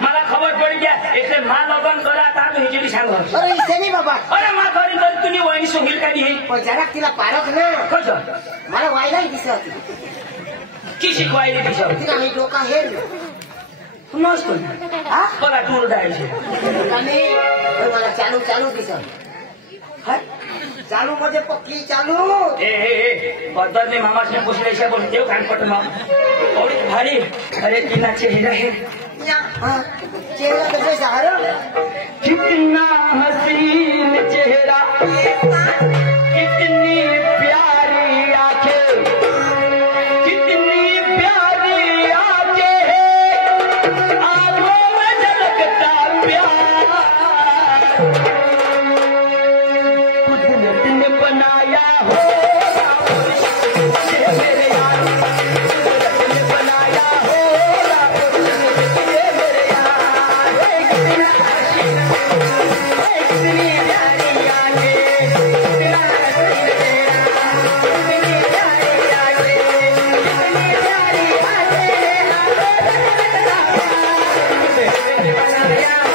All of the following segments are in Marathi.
मला खबर पड़ी गया એટલે માં લગન કરા તા તો હિજડી सांगो अरे इसे नहीं बाबा अरे मां करी तर तुनी वहिनी सोहिल का नाही पण जरा तिला पारख ना कस मला वायला दिसत की शिकवायली दिसत तिला हे डोका हेर मस्त हा बघा टूर डायचे आणि मला चालू चालू दिसत हा चालू मध्ये पक्की चालू ए बदलने मामा से पूछले बोल देव कान पट मा और भारी अरे कितना चेहरा है हां चेहरा कैसा है कितना हसीन चेहरा कितनी प्यारी आंखें कितनी प्यारी आंखें आंखों में झलकता प्यार कुदरत ने बनाया हो मेरे यार कुदरत ने बनाया हो मेरे यार कितनी प्यारी आंखें कितना हसीन चेहरा कितनी प्यारी आंखें कितनी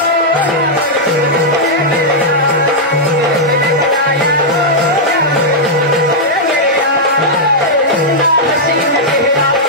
प्यारी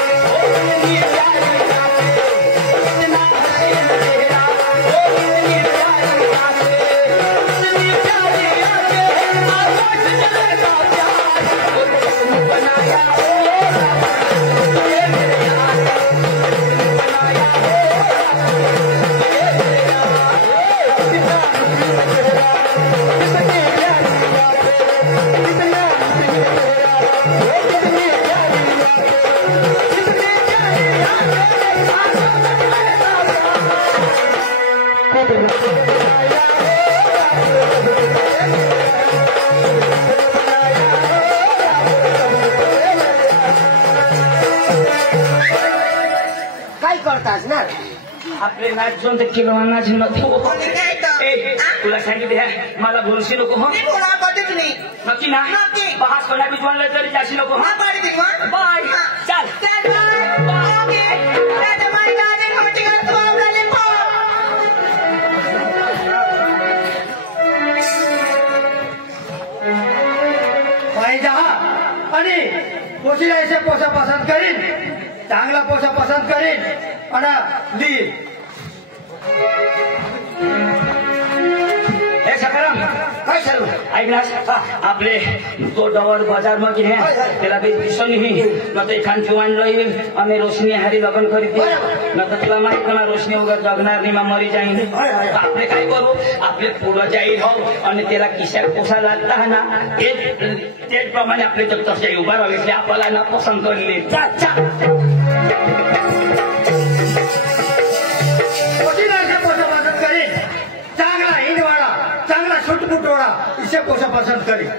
काय करतास ना आपले नाच जोन ते किलोवाना जिन्नत हो तुला सांगितले मला बोलशी नको हो नक्की ना बहास कोणा बिजवानला तरी जाशी नको हा बाय चल आणि पोशीला ऐसे पोसा पसंत करीन चांगला पोसा पसंत करीन आणि ली ए सकाराम काय चालू ऐकलास आपले तो डवर बाजार में की है तेला भी दिसो नहीं न तो एखान जुवान रही અને रोशनी हारी लगन करी दे न तो तेला माहित ना रोशनी वगैर जगनार नी में मरी जाईने आपले काय करू आपले पुढे जाई हो आणि तेला किशार पोसा लागता है ना तेज प्रमाणे आपले जब तसे उभा राहिले એટલે आपल्याला ना पसंत करले चा चा पोशीला ऐसे पोसा पसंत करीन चांगला हिंदवाड़ा चांगला छुटपुटोड़ा इसे पोसा पसंत करीन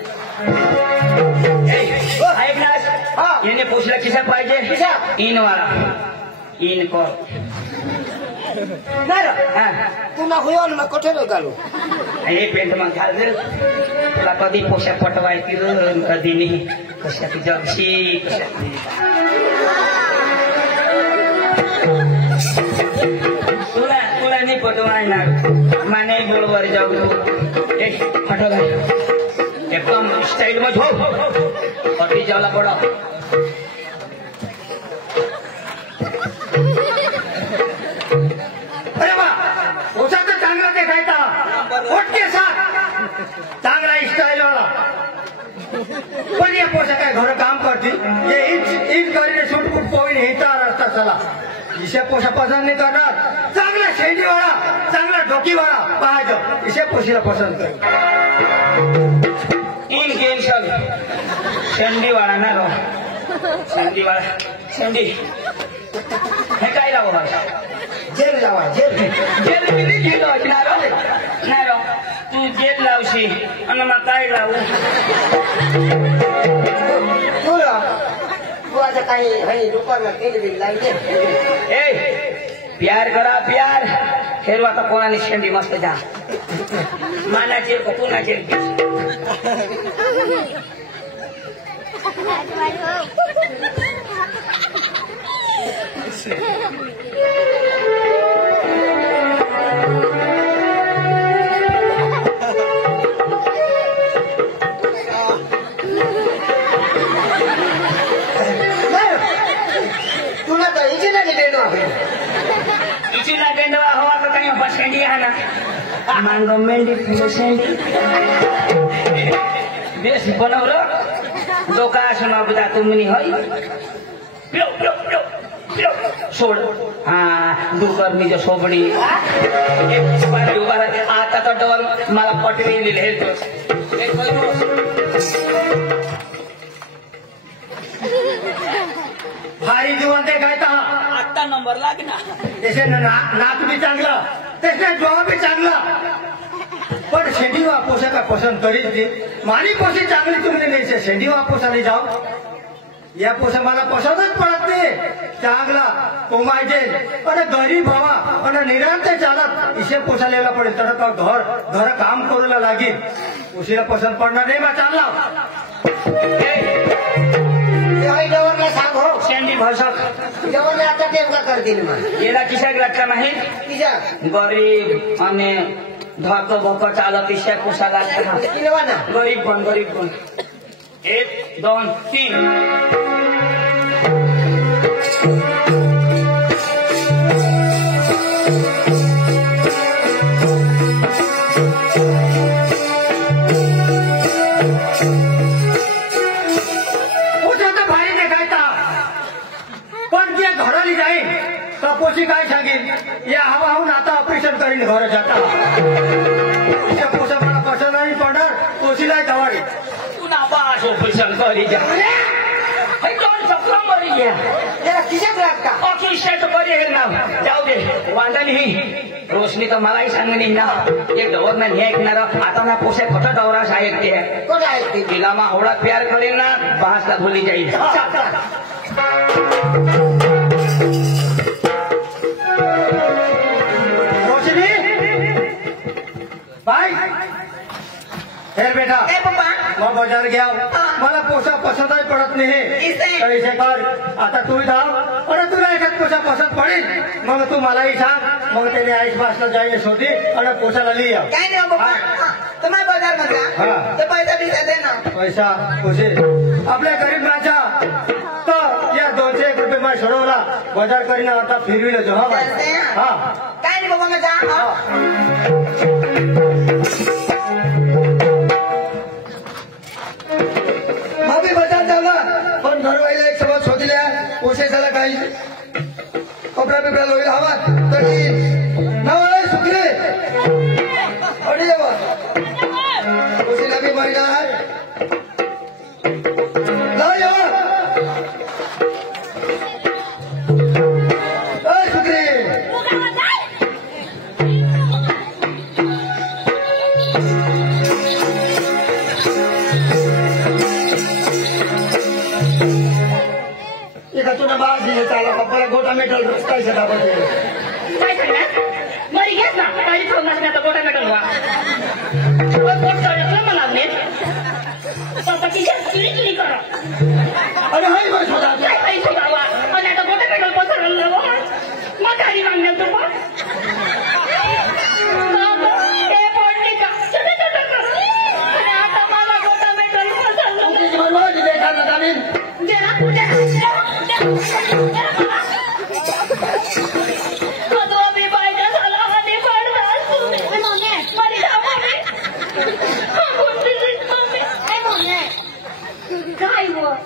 ऐकलास येने पोशीला किसा पाहिजे इन वाला इन को नाही पुन्हा होईल मग कुठे घालू हे पेंट मग घाल दे तुला कधी पोशाख पटवायची कधी नाही कशाची जगशी तुला तुला नाही पटवाई ना माने बोलवर जाऊ ए हटो भाई एकदम स्टाइल में हो हटी जाला पड़ा अरे वाह पोसा तो चांगला देखायचा वोट के साथ चांगला स्टाइल वाला पण ये पोसा काय घर काम करती ये इन કરીને છૂટકુટ કોઈ નહીં તા રસ્તા चला इसे पोसा पसंद नहीं करणार चांगला शेंडी वाला चांगला डोकी वाला पाहायचं इसे पोशीला पसंद कर इन केल शेंडी वाला ना रो शेंडी वाला शेंडी हे काय लावो जेल लावा जेल जेल मी जेल ना रो तू जेल लावशी आणि मग काय लावू तू आता काही हणी दुकानात केली लागली ए प्यार करा प्यार खेळू आता कोणाने शेंडी मस्त जा मानाचे पुन्हाचे तुला तर इथे नाही देणं इचिला गेंडवा हवा तर काही शेंडी आहे ना मांगो मेंढी फुलो शेंडी बेस बनवलं लोक असं बघा तुम्ही होय पियो पियो पियो पियो सोड हा डुकर निज सोबडी आता तर डबल मला पटवी लिहिलं भारी जीवन देखायचा आत्ता नंबर लागना जैसे नाक भी चांगला तैसे जॉब भी चांगला पण शेंडी वापोसा का पसंद करीत ती मानी पोसी चांगली तुम्ही नाही से शेंडी वापोसाने जाओ या पोसा मला पसंतच पडत नाही चांगला कोमायचे आणि गरीब हवा आणि निरांत चालत इसे पोसालेला पडेल तर घर काम करूला लागेल उशीला पसंत पडणार नाही बा चालला जवळला सांग हो शेंडी भसक जवळला आता नेमका करतील मग याला किशाक लागता माहीत तिच्या गरीब आणि धक भक चालत इशा कुसा लागता किनवा ना गरीब पण 1 2 3 पोसी काय सांगेल या हवाहून आता ऑपरेशन करीन घर जाता पोसा मला पसंत नाही पडणार पोसीला जवळ पुन्हा बास ऑपरेशन करी जा चक्र मरी गया त्याला किशात लागता ऑफिसच्या बरी आहे ना जाऊ दे वांदा नाही रोशनी तर मलाही सांगणी ना एक गव्हर्नमेंट हे ऐकणार आता ना पोसे खोटा दौरा शायद ते कोण आहे ते तिला मा होळा प्यार करेल ना बासला भुली जाईल भाई हे बेटा मग बाजार घ्या मला पोसा पसंतच पडत नाही पैसे कर आता तू जाऊ पण तुला एखाद पोसा पसंत पडेल मग तू मलाही सांग मग त्याने आईस बासला जाईल शोधी आणि पोसाला लिही काय नाही बाबा तुम्हाला बाजार मध्ये पैसा दिसा दे ना पैसा पोसे आपल्या गरीब माझा तर या 200 रुपये मला सोडवला बाजार करीना आता फिरविलं जो हा काय नाही बाबा माझा बाजार झाला पण घरवाईला एक सभा शोधल्या पोसेसाला काही कपडा बिपडा लोईल हवा तरी नवाला सुखले अडी जावा पोसेला बी महिना आहे सुखले तुला बाज दिले त्याला पप्पाला गोटा मेटल काय सदा काय सांगणार मरी घेत ना काही खाऊन आता गोटा मेटल व्हा पोट चढलं मला पप्पा किती चुरी करा अरे हाय बस होता काय आणि आता गोटा मेटल पसरलं मग गाडी मागण्यात तू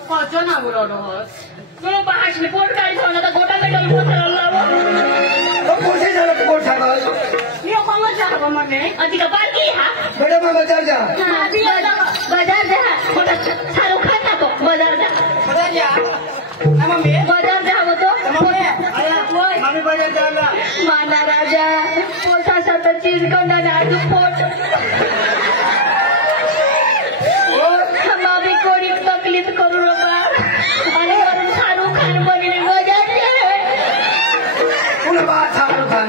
Kocok nak buron hos. तुला bahas ni पोट काढी ठेवणं तर गोटा पेटवून पोटाला लावं. कोठे झालं कोण सांगा Yo kamu cakap mana? आणि का बारकी हा मॅडम बाजार जा बाजार जा मोठा शाहरुख खान ना तो बाजार जा Betul ya? Nama me? बाजार जा होतो Ayah, boy. Mami banyak jalan. माना राजा पोटासाठी चीज कंडा नाजूक पोट मामी कोणी तकलीफ करू नका आणि वरून शाहरुख खान बनले बाजार तुला बा शाहरुख खान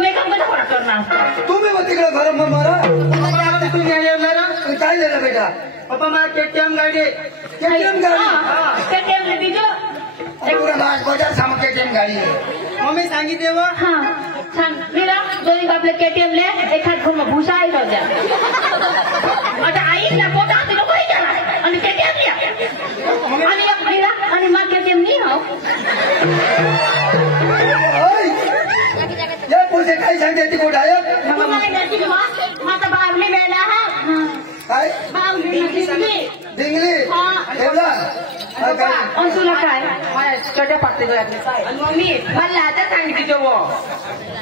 मेकअप कसा कोणा करणार तुम्ही मग तिकडे घर मारा Tunggu ya, Mera. काय झालं बेटा Papa mah KTM गाडी. केटीएम गाडी केटीएम ले दीजो पुरा बाजार सामा केटीएम गाडी आहे मम्मी सांगितले व हा छान मीरा दोन्ही बापले केटीएम ले एखाद घर में भूसा ही रह जा आता आई ना पोटा ते लोक ही गेला आणि केटीएम लिया आणि मीरा आणि मा केटीएम नाही हो ओय या पुढे काय सांगते ती कोण आहे माझा बावली मेला हा काय बावली दिसली डिंगली हा. ठेवला काय आणि तुला काय मला छोट्या पाकते घरातले काय आणि मम्मी मला लाजा सांगितली तो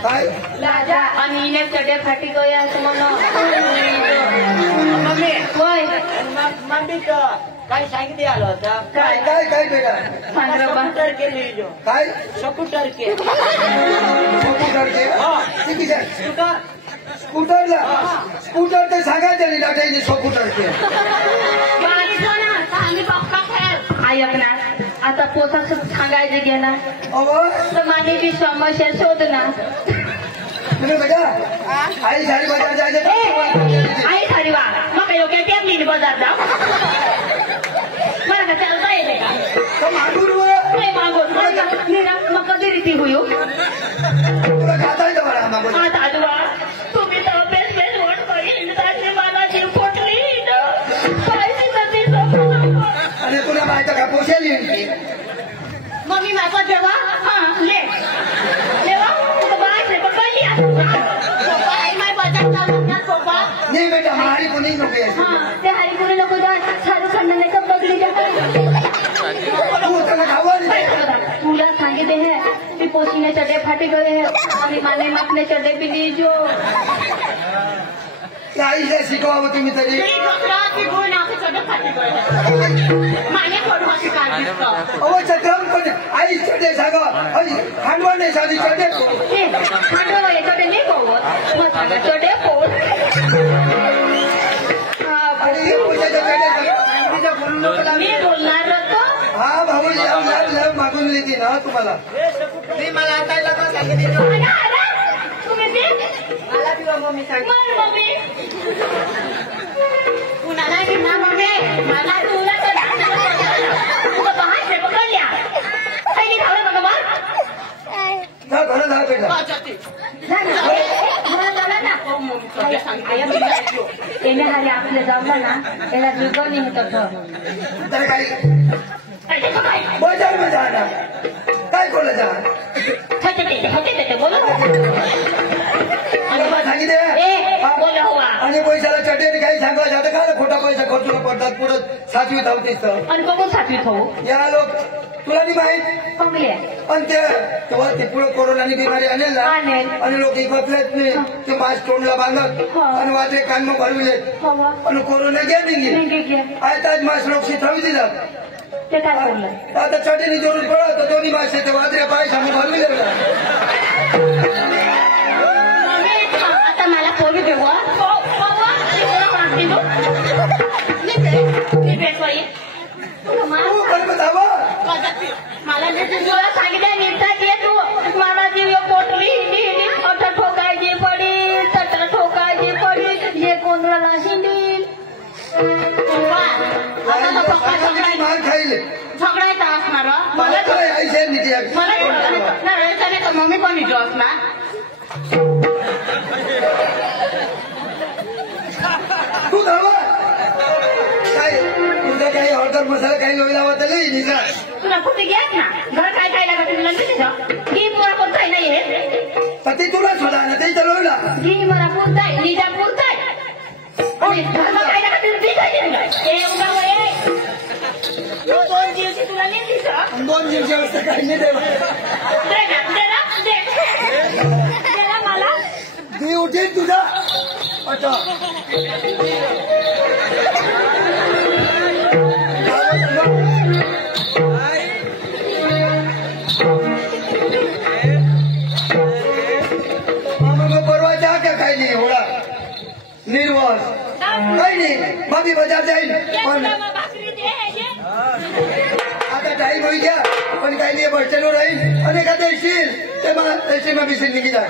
काय लाजा आणि इने चढ्यासाठी गया असं म्हणून मम्मी होय मम्मी तो काय सांगितले आलं होतं काय काय काय बेटा सांग रे बा स्कूटर केली जो काय स्कूटर के स्कूटर के ठीक आहे स्कूटर स्कूटरला स्कूटर ते सांगायचं नाही लाटायची स्कूटर के आम्ही पप्पा खेळ ऐक ना आता पोता सांगायचे गेला अहो तर माझी बी समस्या शोध ना तुम्ही बेटा आई झाली बाजार जायचं आई सारी वा मग काही ओके टेप लिहिली बाजार जा मला का चालता येते का तर मागून नाही मागून मग कधी रीती होईल तुला खाता येतं मला मागून आता आजोबा तुम्ही तर बेस्ट बेस्ट वोट करील त्याची मला जीव फुटली पैसे कधी आणि तुला माहिती का पोषेली मम्मी माझा जेव्हा हा ले लेवा तुला बाहेर पण पहिली सोपा आई माय बाजार चालू ना सोपा नाही बेटा मारी कोणी नको यायची हा ते हरिपुरी नको जा शाहरुख खान ने कब बदली जाता तू त्याला खावा नाही तुला सांगितले है कि पोसीने चढ़े फाटे गए हैं अभी माने अपने चढ़े भी नहीं जो आईला शिकवावं तुम्ही तरी माने फोडवा शिकार दिसतो अहो चक्रम पण आई चढे सांगा खांडवा नाही साधी चढे खांडवा चढ़े नहीं पोवत मग चढ़े पोवत आणि हे पोषाच्या चढे मी बोलणार होतो हा भाऊ मागून लिहिते ना तुम्हाला मी मला आता लग्न सांगितले तुम्ही ते मला तुला मम्मी सांगितलं मम्मी कुणाला की ना मम्मी मला तुला तर तुला बाहेर से पकडल्या काही खावलं बघा बा जा घरात जा बेटा एने हारी आपले जमलं ना याला दुर्गणी होतं तर काही बाजार मध्ये जाणार काय कोणा जा बोलो सांगितले आणि पैशाला चढे काही सांगायचं आता काय खोटा पैसा खर्चून पडतात पुढं 7वी 10वी आणि बघून 7वीत होऊ या लोक तुला नाही माहित चांगले पण तेव्हा ते पुढे कोरोनाची बिमारी आणेल ना आणेल. आणि लोक बसलेत नाही ते मास्क तोंडला बांधत आणि वाजले कान मग भरविले आणि कोरोना गेली आज मास्क लोक शिथावी दिला ते काय बोललं आता चटणी जोडून पडत दोन्ही मासे वाजरे पायसा मग भरविले आता मला पोरी देऊ मला तुला सांगितलं निर्धार घे तू मला जीव पोटली अठा ठोकायची पडी चटा ठोकायची पडी जे कोंदळाला शिंदील मार खाईले झगडायचा असणार मला काय ऐसे निघे मला नाही तर मम्मी पण निजो असणार तू धावा काय तुझा काही हळदर मसाला काही लोईला होता नाही निघा तुला कुठे घ्यास ना घर काय काय लागत तुला घी मला कोणताही नाही हे पती तुला सोडा ना ते लोईला घी मला पुरताय निजा पुरताय धर्म काय लागत तुला नाही दिसत. 2 दिवसावर काही नाही देवा दे ना, दे ना, दे. दे ना मला. ती उठील तुझा अच्छा परवा जा क्या खायली एवढा निर्वास काही नाही मग मी बाजार जाईल पण भाकरी दे हे. आता टाईम होई गया पण काही नाही बस स्टँडवर राहील आणि एखादा येशील ते मला त्याची मग बिसील निघी जाय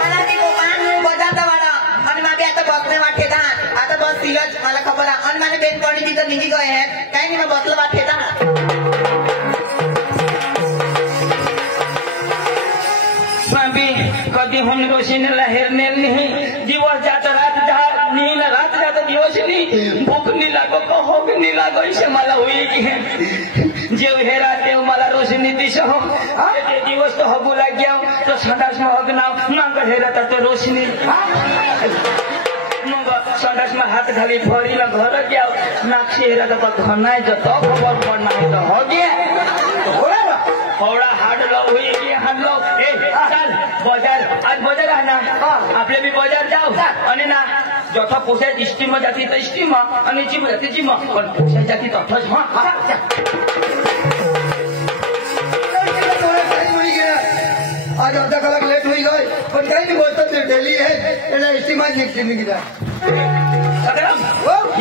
मला ती गोपाळ बजारचा वाडा आणि माझे आता बसणे वाटे दा आता बस दिलंच मला खबर आहे आणि माझे बेन कोणी तिथं निघी गए आहेत काही नाही मग बसलं वाटे दा कधी हम रोशनीला हेरनेर नाही दिवस जात रात जा नील रात जात दिवस नाही भूक नाही लागो कहोक नाही लागो इसे मला होई की जेव हेरा तेव मला रोशनी दिस हो ते दिवस तो हगू लाग गया तो संडास में हग नाव मांग हेरा तो रोशनी मग संडास में हाथ घाली भरी ला घर गया नाक्षी हेरा तो घनाय जतो खबर पड़ना है तो हो गया थोड़ा हाड लो हुई कि हम लोग चल बाजार आज बाजार है ना आपले भी बाजार जाओ आणि ना जथा पोसे इष्टी में जाती तो इष्टी में आणि ची में जाती ची में पण पोसे जाती तो अठज हां आज अर्धा कलाक लेट होई गए पण काही नाही बोलतात ते डेली आहे त्याला एस्टिमाज निघी जाय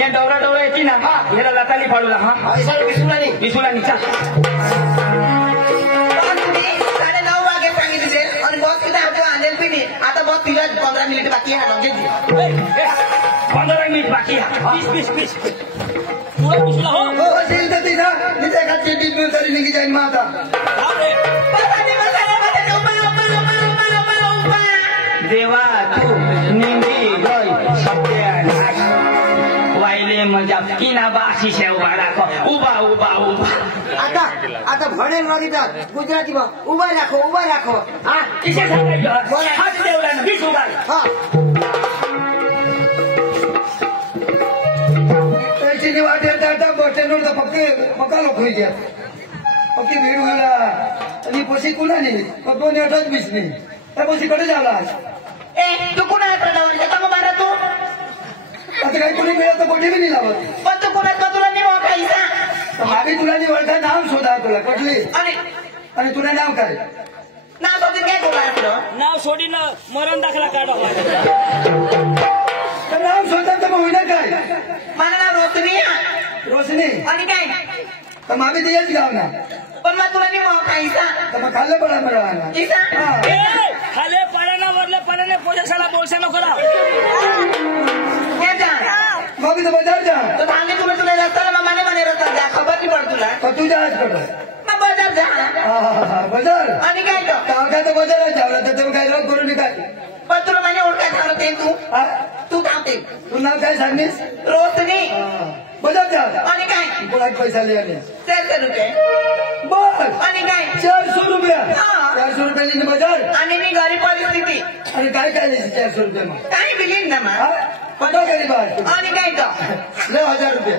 ये डवरा डवरा येते ना ह्याला लाताली फाडूला हा विसुला नी चल 9:30 वागे सांगितले आणि बस तिथे आपण आणेल पण आता बस तिला 15 मिनिट बाकी आहे लगेच 15 मिनिट बाकी है 20 पूरा विसुला हो असेल तर तिला निजे खाते टीम तरी निघी जाईल मग देवा तू निंदी गई सत्यानाश वाईले मजा किना बासी से उभा राखो उभा उभा उभा आता भनेल मागितात गुजरातीमा उभा राखो हा किसे सांगायचं हात देवला ना 20 उभा हा पैसे वाटेल तर बस स्टँडवर फक्त मका लोक होई द्या फक्त भीड होईला आणि पैसे कुणा नाही फक्त 2 8 20 नाही त्या पैसे कडे झाला ए तू कुणा प्रदावर जाता मग मारा तू आता काही कोणी मिळत तर बोटी बी नाही लावत पण तू कुणा तुला नाही ओळखायचा मागे तुला नाही ओळखा नाव शोधा तुला कटली आणि तुला नाव काय नाव बघून काय बोलायचं नाव सोडी ना मरण दाखला काढो तर नाव शोधा तर मग होईना काय माझं नाव रोशनी आणि काय तर मागे दियाच गाव ना पण मग तुला नाही ओळखायचा तर मग खाल्लं पडा मला किसा खाले पाण्याना वरले पाण्याने पोलिसाला बोलसे नको राव मग तर बाजार जा तो भांगे तुम्ही तुला रस्त्याला माने रस्ता जा खबर नाही पड तुला तुझ्या आज कडं मग बाजार जा बाजार आणि काय काय तर बाजारात जावला तर तुम्ही काय राग करून काय पण तुला माझे ओळखायचं सांगते तू थांबते तू नाव काय सांगलीस रोशनी बाजार जा आणि काय कोणाक पैसा लिहाले 400 रुपये बस आणि काय 400 रुपया हा. 400 रुपये बाजार आणि मी गरीब परिस्थिती आणि काय काय लिहिली 400 रुपये मग काही बिलीन ना मग पटा गरीब आहे आणि काय तर ले 1000 रुपये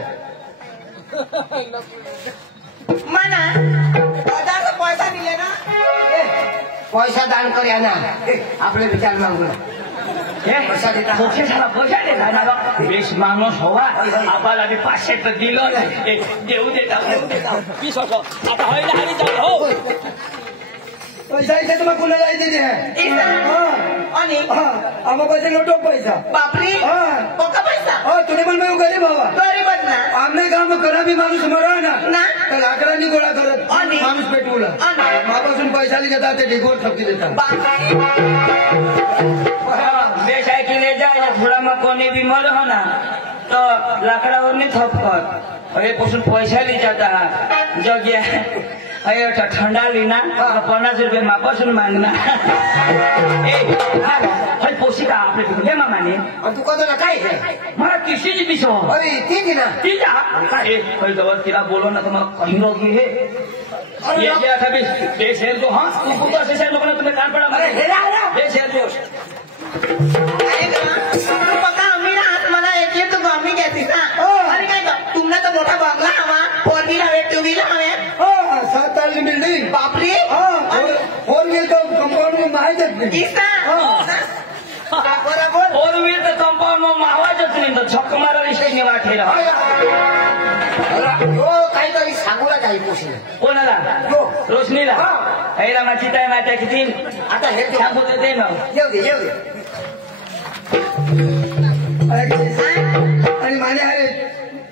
म्हणा 1000 पैसा दिले ना पैसा दान कर ना आपले विचार मागू पैसा देता ना बेश माणूस हवा आम्हाला बी 500 तर दिलं नाही देऊ देता 20 वर्ष आता होईल हरी जाऊ हो पैसा इथे तुम्हाला कुणाला दिली आहे आणि आम्हा पैसे नोटो पैसा बापरी पक्का पैसा तुने पण मी गरीब हवा गरीबच ना आमने काम करा बी माणूस मरा ना तर लाकडांनी गोळा करत आणि माणूस पेटवला मापासून पैसा लिहितात ते ढिगोर ठपकी देतात बेश आहे की नाही जाय थोडा मग कोणी बी मर हो ना तर लाकडावर नाही थपकत अरे पासून पैसा ली जाता जग्या अरे ठंडा लीना 50 रुपये मापासून मागना पोशी का आपले भिले मामाने तू कधीला काय मला किशीची दिसो अरे ती ना ती जा काय जवळ तिला बोलो ना तर मग कहीं रोगी हे ये क्या था बेशेर तो हाँ तू खुद से शेर लोगों ने तुम्हें कान पड़ा अरे हेरा बेशेर तो पक्का अम्मी ना हात मला एक तू अम्मी कहती ना अरे काय तुमने कंपाउंड में माहितच नाही किसा बरोबर 4 व्हील तर कंपाऊंड मग आवाजच नाही तर छक्क मारायला स्टेजने वाटेल काहीतरी सांगूला काही पोषले कोणाला रोशनीला हैरा माझी काय माहिती किती आता हे सांगू दे ना येऊ दे आणि माने अरे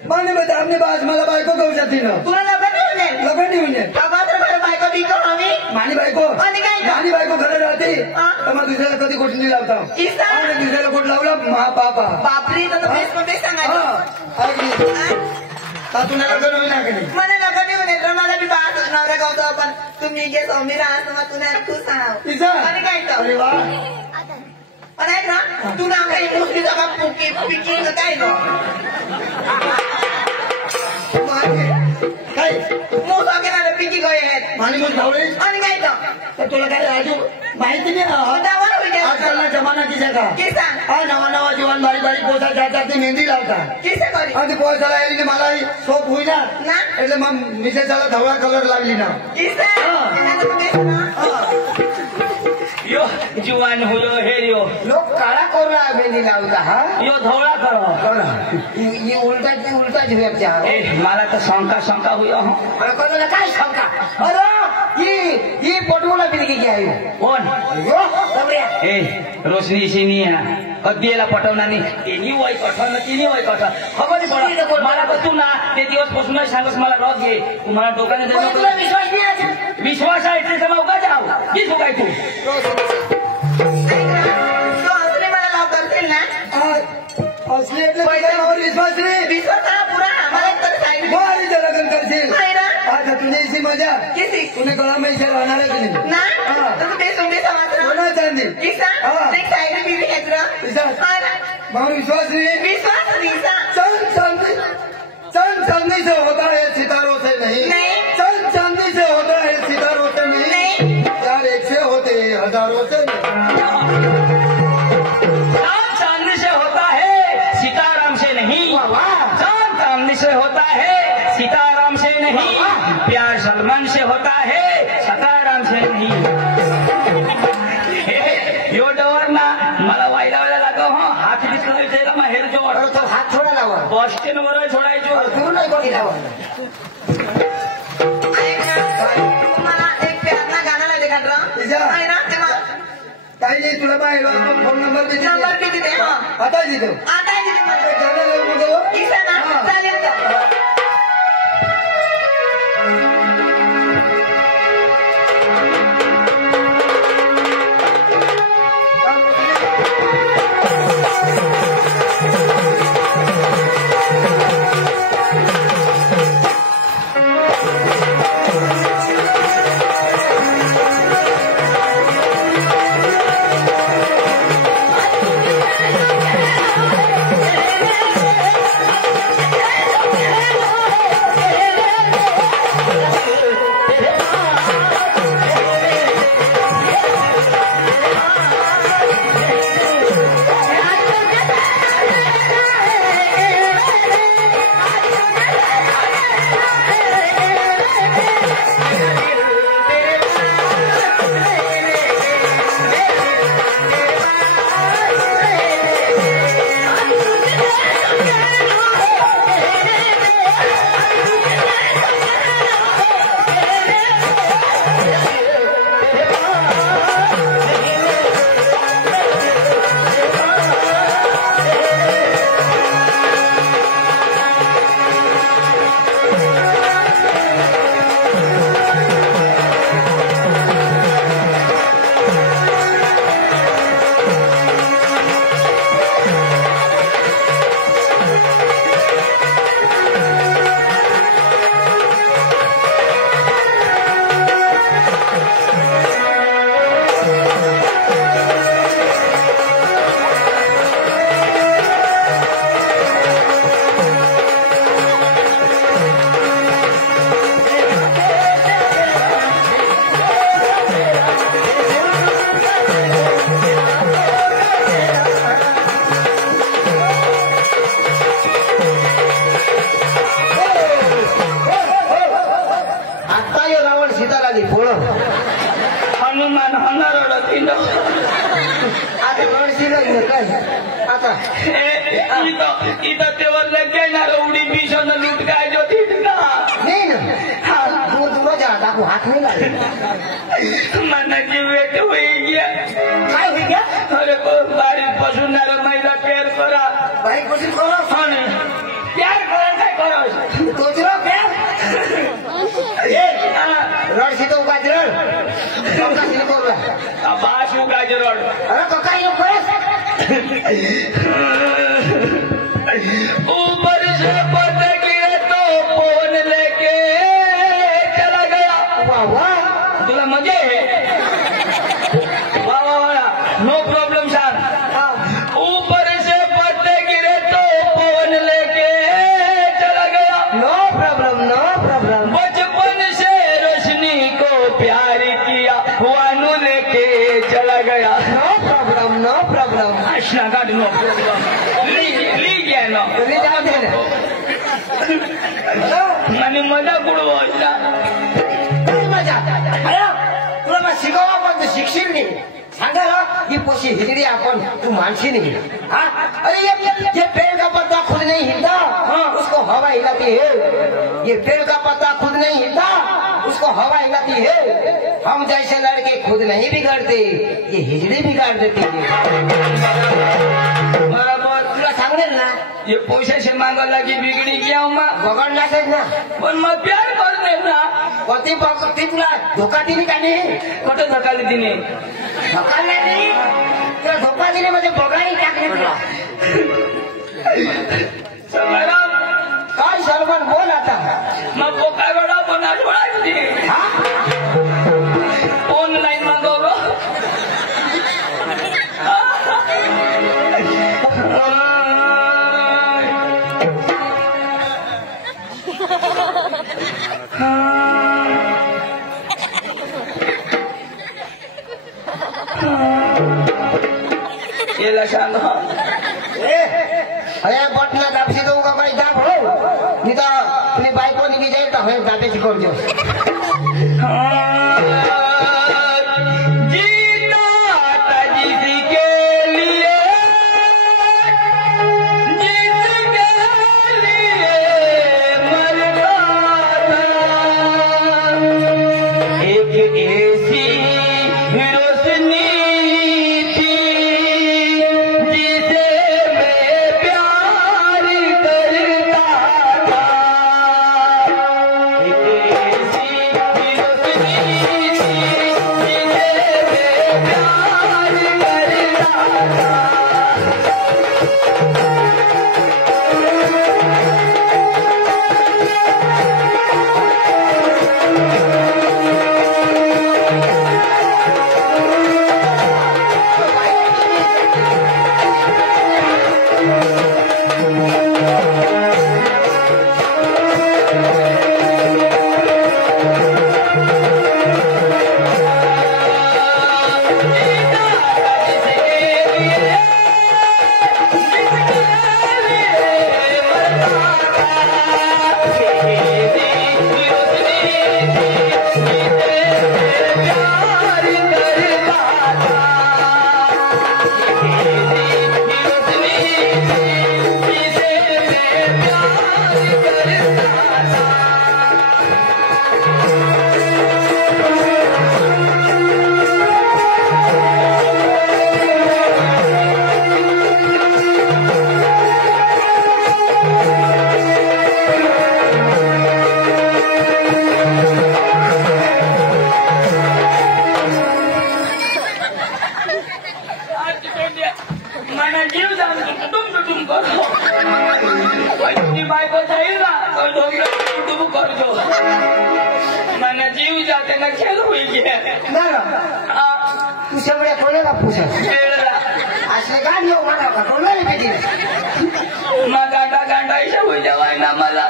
माने बता आपने बात मला बायको करू शकते ना तुला लग्न होईल लग्न नाही होईल बाबाचं घर बायको बिको हवी मानी बायको आणि काय? मानी बायको घरात राहते हा. तर मग दुसऱ्याला कधी गोष्टी नाही लावता किसा? आणि दुसऱ्याला गोट लावला मा बापा बापरी तर बेस मध्ये सांगायचं तुला लग्न होईल ना की नाही मला लग्न नाही होईल तर मला बी बात नवरा गावतो आपण तुम्ही जे सौमी राहत मग तुला तू सांग तिचा आणि काय तर? अरे वा पण ऐक ना तू ना काही मुसली जागा पुकी पिकी काय नो काय मूस वगैरे पिकी गए आहेत मानी मग धावले आणि काय तर तुला काय अजून माहिती नाही दावा होईल आजकालना जमाना किसा का किसा हा नवा जीवन बारी बारी पोसा जातात ते मेहंदी लावतात किसा करी आणि पोसाला यायला मला सोप होईना ना એટલે मग मिसेसाला धवळा कलर लागली ना किसा हा. तर बेस ना यो जुवान हुयो हेरियो लोक काळा कोरा मेहंदी लावता हा यो धवळा करो ही उलटा झुरच्या ए मला तर शंका हुयो हो कोणाला काय शंका अरे ही पटवूला बिलगी की आहे कोण यो सबऱ्या ए रोशनी सिनिया कधीला पटवणार नाही तिन्ही वय कठण तिन्ही वय कठण खबर पडा मला तर तू ना ते दिवसपासूनच सांगस मला रॉक घे तुम्हाला डोक्याने तुला विश्वास नाही आहे विश्वास आहे ते जमा उगा जाऊ की तू काय तू तो असले मला लाव करतील ना असली એટલે माझ्यावर विश्वास नाही विश्वास हा पुरा मला एक तर सांगितलं मारीचं लग्न करशील नाही ना आता तुझी इसी मजा किती तुने गळा मैशा राहणार आहे की नाही ना हा. तर बेस उंबे समाज कोणा चांदी किसा हा. एक साईड बिबी घेतलं विश्वास हा ना. मार विश्वास नहीं विश्वास रीसा चंद चांदी से होता है सितारों से नहीं नहीं। चंद चांदी से होता है सितारों से नहीं नहीं। यार एक से होते हैं हजारों से चांद चांदनी से होता है सीताराम से नहीं चांद चांदनी से होता है सीताराम से नहीं प्यार सलमान से होता है सताराम से नहीं यो डवर ना मला वायला लागो हो हात दिसला मग हेर जो और तो हाथ छोड़ा लावा बस स्टँड वर सोडायचो तू नहीं कोणी लावा ऐक ना, तुम्हाला एक प्यारना गाण्याला देखत तिच्या? आहे ना तेव्हा काही नाही तुला पाहिजे फोन नंबर दे नंबर किती दे हा. आता देतो आता किती मला गाणं लावून देऊ. इसा ना हा. चालेल का Hey! पिंड आता गणशील काय आता इथं तेवर घेणार उडी पिशोन लूट काय जो तिथका नाही ना तू तुला जा टाकू हात नाही लागले मनाची वेट होई गया काय होई गया अरे बारीक पासून महिला प्यार करा बाईक बसून करो प्यार करा काय करा तोचरो प्यार रडशी तो उगाच रड ककाशी नको बास उगाच रड अरे ककाई नको ऊपर से पता गिरा तो फोन लेके चला गया वाह वाह तुला मजा आहे वाह वाह वाह नो प्रॉब्लम सर ऊपर से पता गिरे तो फोन लेके चला गया नो प्रॉब्लम बचपन से रोशनी को प्यार किया वानू लेके चला गया नो प्रॉब्लम अच्छा गाड़ी नो प्रॉब्लम ली गया नो तुम्ही जाऊ दे ना आणि मजा बुडवा काय मजा अरे तुला मग शिकवा पण तू शिकशील नाही सांगा ना ही पोशी हिजडी आपण तू मानशी नहीं हाँ अरे ये पेड़ का पत्ता खुद नहीं हिलता हाँ उसको हवा हिलाती है ये पेड़ का पत्ता खुद नहीं हिलता उसको हवा हिलाती है हम जैसे लड़के खुद नहीं बिगड़ते ये हिजड़ी बिगाड़ देती है बराबर तुला सांगणार ना ये पैसे से मांगा लगी बिगड़ी गया हूँ मैं बघडणार ना पण मग प्यार करते ना ती तुला धोका दिली का नाही कुठं धकाली तिने धोकाला नाही तुला धोका दिले म्हणजे बघाई टाकले तुला सकाराम काय सरबत बोल आता मग पोका वेळा पण आठवडायची हा ऑनलाईन मागवलो केला सांग अरे बटना दाबशी देऊ का काही दाब हो मी तर तुम्ही बायको निघी जाईल तर हे दाब्याची करतो जीता था जिसके लिए मरता था एक ऐसी रोशनी थी जिसे मैं प्यार करता था एक ऐसी रोशनी थी जिसे मैं प्यार करता था mana जीव जान कुटुंब करो पैकी बायको जाईल ना तो डोंगर कुटुंब करजो mana जीव जाते ना खेळ होईल तू सगळ्या कोणाला पुसत असले का येऊ मला का कोणाला भेटी मग गांडा गांडायच्या होईल ना मला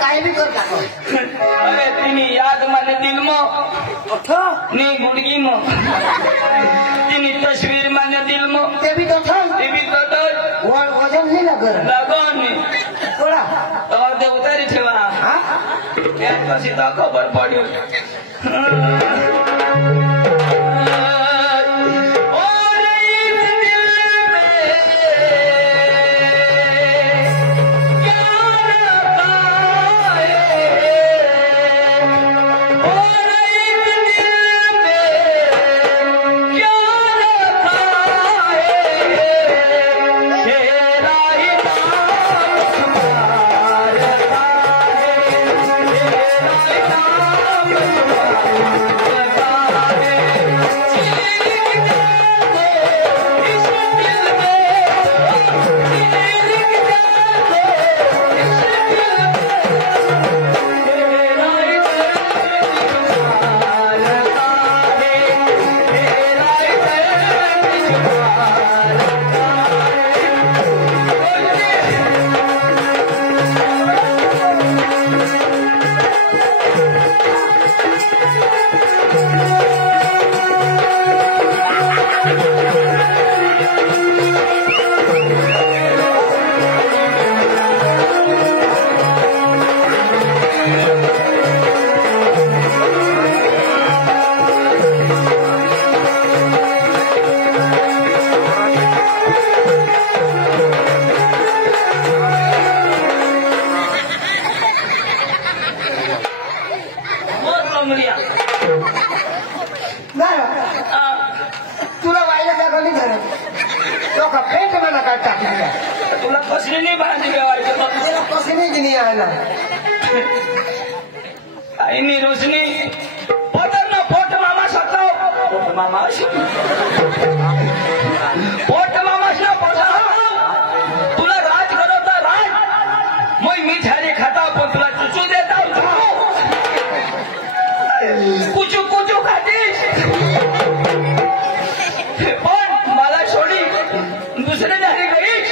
काय बी कर टाको अरे तिने याद माने दिल मो नी गुडगी मो तिने तस्वीर माने दिल मो ते भी तो था ते भी तो वजन नहीं लगर लगन थोड़ा और दे उतारी ठेवा हाँ याद पसी तो खबर पड्यो का फेट मला काय टाकली तुला कसली नाही बांधली व्यवहार त्याला कशी नाही की नाही आला काही नाही रोशनी पोटर ना पोट मामा सताव पोट मामा पोट मामास ना पोट तुला राज करवता राज मग मी झाले खाता पण तुला चुचू देता कुचू कुचू खातीस पण मला सोडी दुसरे झाले गईस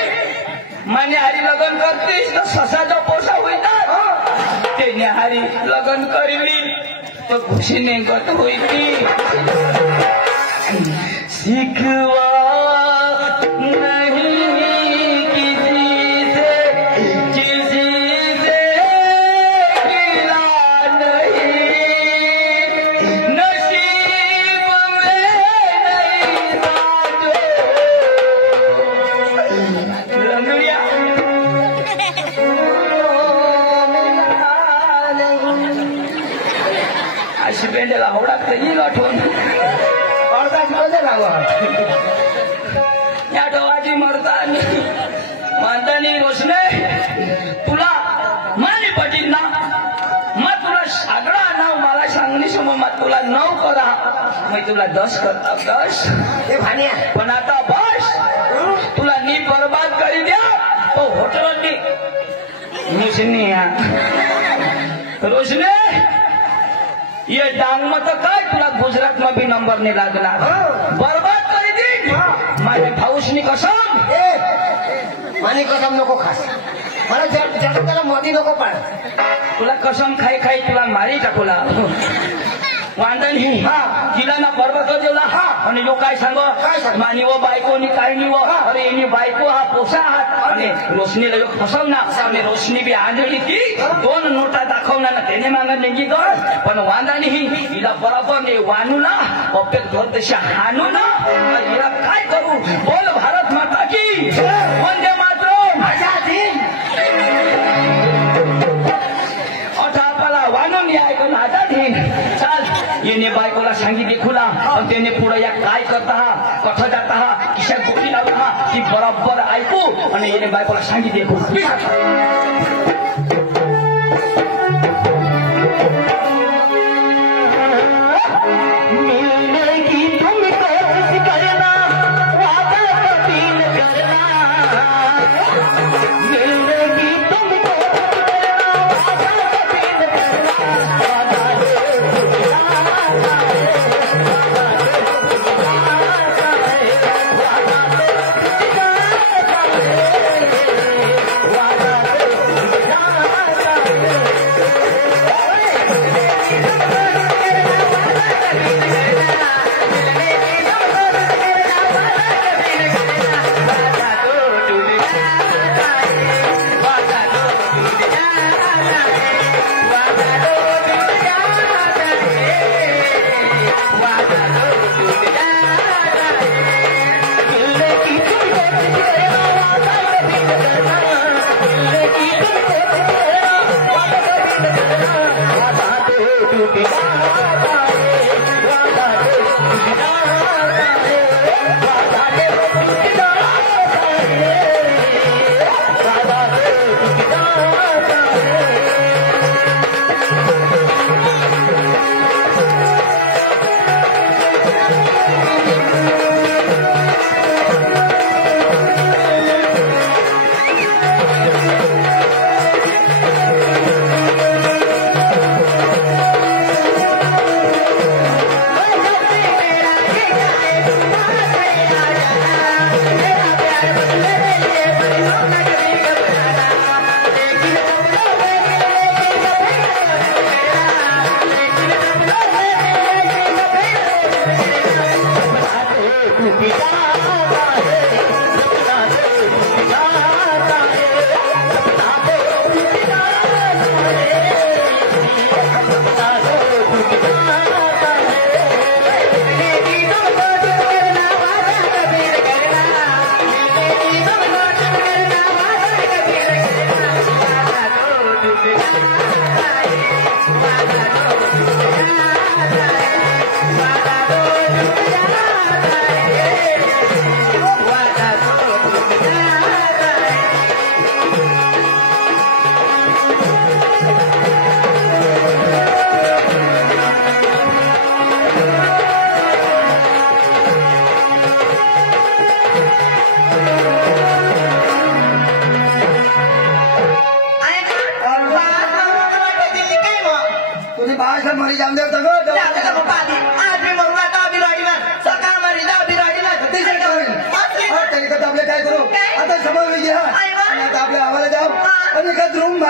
माने हरी लग्न करतीस तर ससाचा पोसा होईतात त्याने हरी लग्न करली तो खुशीने गत होती शिकवा नहीं किसी से गिला नहीं नसीब में नहीं साजो लंगड़िया अशी पेंडेला आवडा येईल आठवण या डोवाची मरता म्हणतानी रोशने तुला मानी पटील ना मग तुला सगळा नाव मला सांगणी समोर मग तुला 9 करा मग तुला 10 करता 10 हे भाण्या पण आता बस तुला नी बर्बाद करी द्या तो हॉटेल रोशनी रोशने ये डांग मत काय तुला गुजरात में भी नंबर नहीं लागला बर्बाद करी दी माझ्या भाऊसनी कसम मानी कसम नको खास मला जगाला मोदी नको पाड तुला कसम खाई खाई तुला मारी टाकूला वांदन ही तिला ना बर्बाद कर देला आणि यो काय सांग मानी व बायकोनी काय नी व अरे एनी बायको हा पोसा हात आणि रोशनीला यो फसवना आणि रोशनी बी आंधळी ती 2 नोटा दाखवला ना त्याने मागत नेगी कर पण वांदानी ही हिला बरोबर ने वानू ना पप्पेत घर तशी हानू ना हिला काय करू बोल भारत माता की वंदे मातरम आजादी अठापाला वानून या ऐकून आजादी चाल येणे बायकोला सांगितले खुला पण त्याने पुढे या काय करता हा कथ जाता हा किशात गोटी लावला हा ती बरोबर ऐकू आणि येणे बायकोला सांगितले खुला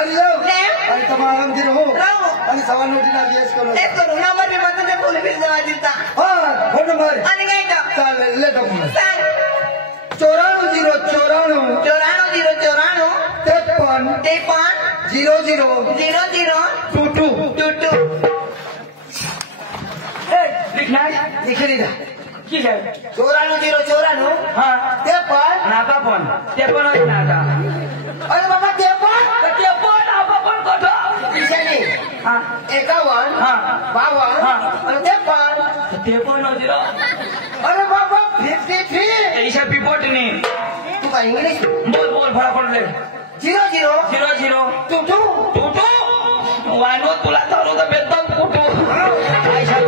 गाडी जाऊ नाही. आणि तुम्हाला मंदिर हो राहू. आणि सव्वा नोटीला वेस करू एक करू नंबर मी म्हणतो ते पोलीस बिल दिलता हा फोन नंबर आणि काय का चालेल ले डॉक्युमेंट सांग 94 94 53 00 22 लिखना लिखे लिखा की है 94 हाँ 53 नाता पण ते पण होत नाता अरे बाबा 53 ते पण आपण पण कोठो पिशाने हाँ 51 हाँ 52 हाँ. आणि 53 ते पण होती रो अरे बाबा 53 ऐसा पिपोट नहीं तू काय इंग्लिश बोल बोल फड़ा पड़ ले 00 0 22 टूटू वानो तुला तर होतं बेदम कुटू ऐसा तो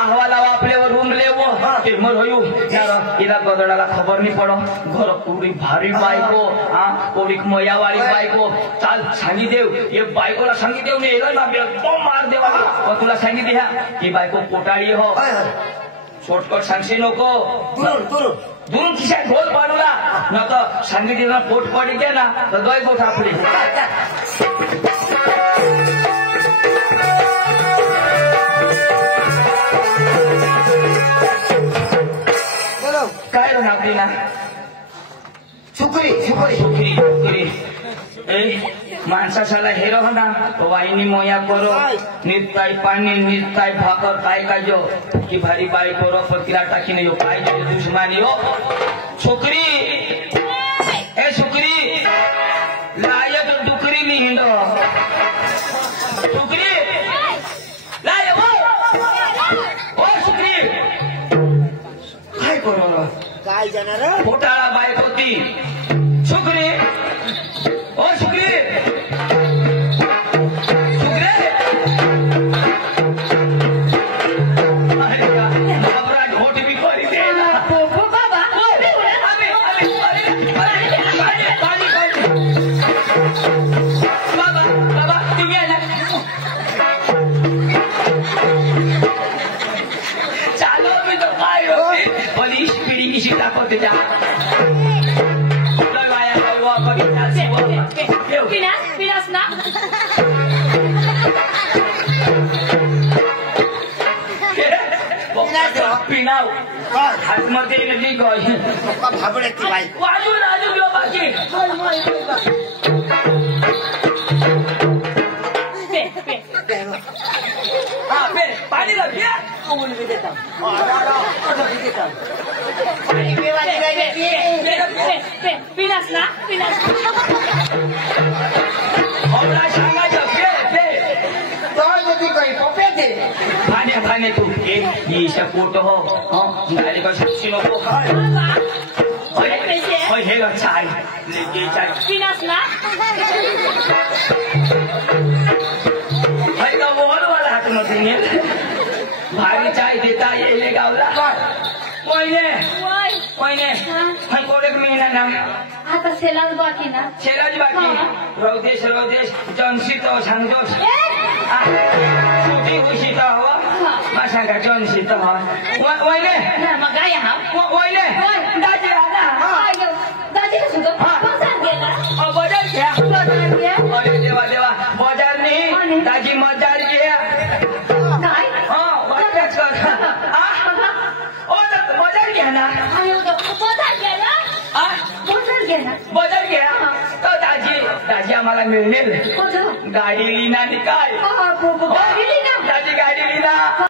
अहवाला आपल्यावर रूम ले वो ते मर होयू यार इला गदडाला खबर नहीं पडो घर पुरी भारी बायको हां कोडीक मयावारी बायको चाल सांगी देव ये बायकोला सांगी देव ने एला ना बेदम मार देवा और तुला सांगी दे की बायको कोटाळी हो शॉर्टकट सांगशी नको दुरून खिशात ढोल पाडूला न तर सांगितलं पोट पडी गे ना तर दोय पोट आपली काय रो नापली ना सुकरी माणसाला हेरो ना वाईनी मोया करो निरताय पाणी निरताय भाकर काय काय जो की भारी बाई करो पतिला टाकीने यो काय जो दुश्मनी हो छोकरी ए छोकरी लाय तो डुकरी नी हिंडो छोकरी लाय ओ छोकरी काय करो काय जाणार घोटाळा बायक होती छोकरी ओ छोकरी चालो मी तो काय होती पोलीस पिढी कशी दाखवते त्या पिनास ना पिनाव हातमध्ये नदी गय भाबडे ती बाई वाजू राजू घेऊ बाकी हा पे पाणी घ्या पिनास ना पिनास हमरा सांगायचं पे खाणे खाणे तू एक ईशा पोट हो गाडी का साक्षी नको हे चाय लेके चाय पिनास ना भाई का बोल वाला हाथ मध्ये भारी चाय देता येले गावला कोयने हम कोडे महिना ना आता सेलाच बाकी ना शेराज बाकी रौदेश जंशी तो सांगतोस सुटी उशी तो हो मासा का जंशी तो हो वयने ना मग काय हा वयने दाजी आला आयो दाजी सुद्धा बाजार गेला बाजार घ्या बाजार घ्या अरे देवा बाजार नाही दाजी मजार घ्या काय वाटच कर ओ बाजार घ्या ना आयो बाजार गेला बाजार गेला बाजार घ्या तर दाजी आम्हाला मिळेल कोण गाडी लिहिना काय गाडी लिहिना दाजी गाडी लिहिना